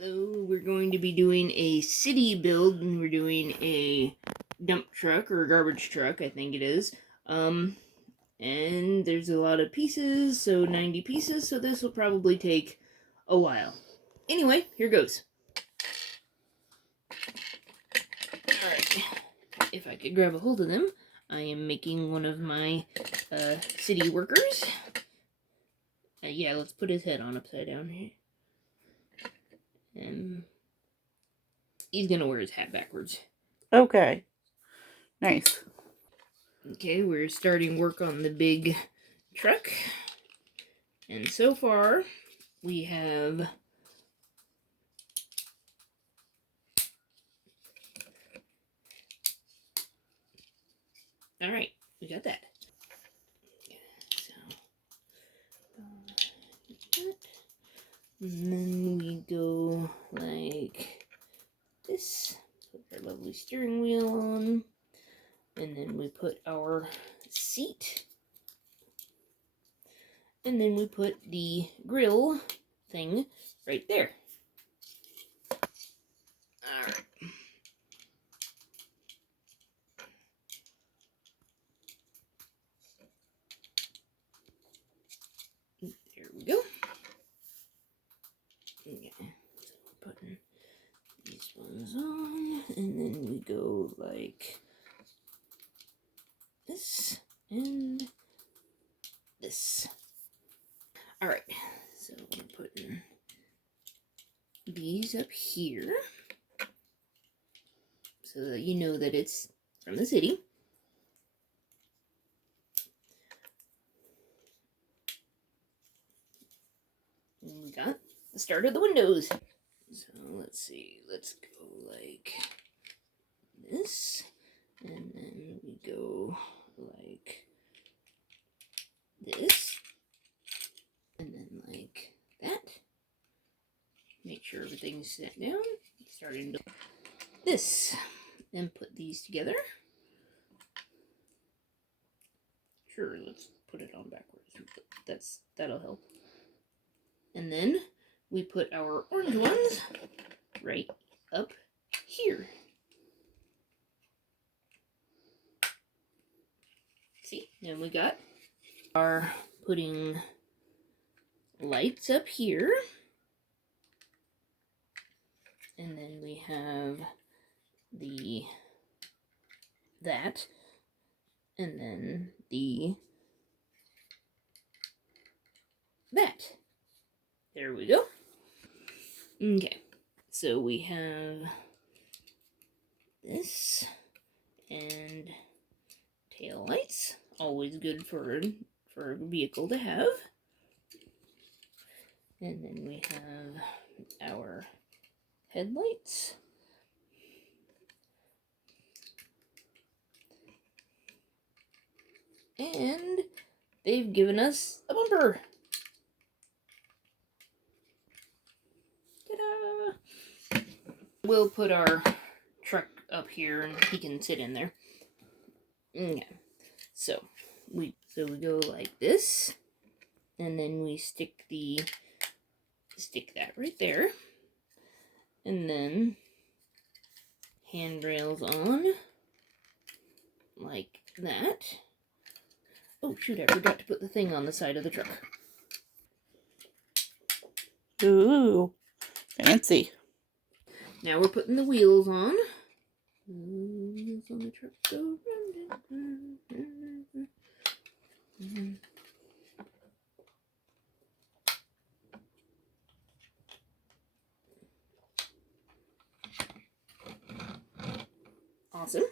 So we're going to be doing a city build, and we're doing a dump truck or garbage truck, I think it is. And there's a lot of pieces, so 90 pieces, so this will probably take a while. Anyway, here goes. Alright, if I could grab a hold of them, I am making one of my city workers. Yeah, let's put his head on upside down here. And he's gonna wear his hat backwards. Okay. Nice. Okay, we're starting work on the big truck. And so far, we have alright, we got that. So, and then we go like this. Put our lovely steering wheel on. And then we put our seat. And then we put the grill thing right there. Alright. There we go. Okay, so we're putting these ones on, and then we go like this and this. Alright, so we're putting these up here so that you know that it's from the city. And we got the start of the windows. So let's see, let's go like this, and then we go like this, and then like that. Make sure everything's set down. Starting to this, then put these together. Sure, let's put it on backwards. That'll help. And then we put our orange ones right up here. See, and we got our putting lights up here. And then we have that, and then that. There we go. Okay, so we have this and tail lights, always good for a vehicle to have. And then we have our headlights. And they've given us a bumper. Ta-da! We'll put our truck up here and he can sit in there. Okay. So we go like this, and then we stick that right there, and then handrails on like that. Oh shoot, I forgot to put the thing on the side of the truck. Ooh, fancy. Now we're putting the wheels on. Wheels on the truck go round and awesome.